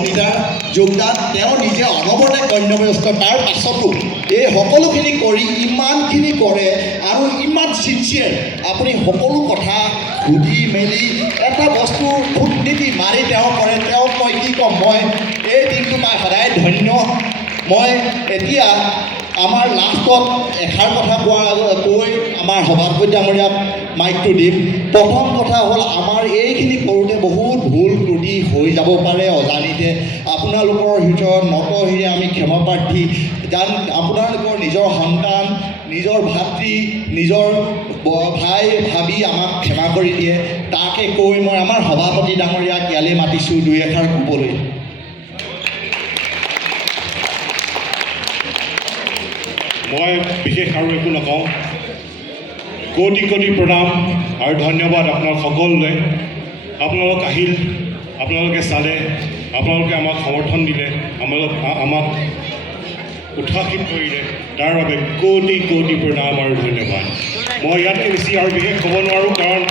অংশীদাৰ যোগদান তেওঁ নিজে অনবৰতে কৰ্মব্যস্ত তাৰ পাছতো এই সকলোখিনি কৰি ইমানখিনি কৰে আৰু ইমান ছিনচিয়াৰ আপুনি সকলো কথা সুধি মেলি এটা বস্তু কূটনীতি মাৰি তেওঁ কৰে তেওঁক মই কি ক'ম মই এই দিনটো মই সদায় ধন্য মই এতিয়া আমাৰ লাষ্টত এষাৰ কথা কৈ আমাৰ সভাপতি ডাঙৰীয়াক মাইকটো দিম প্ৰথম কথা হ'ল আমাৰ এইখিনি কৰোঁতে বহুত ভুল ত্ৰুটি হৈ যাব পাৰে অজানিতে আপোনালোকৰ ভিতৰত নতশিৰে আমি ক্ষমাপ্ৰাৰ্থী যেন আপোনালোকৰ নিজৰ সন্তান নিজৰ ভাতৃ নিজৰ ভাই ভাবি আমাক ক্ষমা কৰি দিয়ে তাকে কৈ মই আমাৰ সভাপতি ডাঙৰীয়াক ইয়ালৈ মাতিছোঁ দুই এষাৰ ক'বলৈ মই বিশেষ আৰু একো নকওঁ কোটি কোটি প্ৰণাম আৰু ধন্যবাদ আপোনাক সকলোলৈ আপোনালোক আহিল আপোনালোকে চালে আপোনালোকে আমাক সমৰ্থন দিলে আমাক উৎসাহিত কৰিলে তাৰ বাবে কোটি কোটি প্ৰণাম আৰু ধন্যবাদ মই ইয়াতকৈ বেছি আৰু বিশেষ ক'ব নোৱাৰোঁ কাৰণ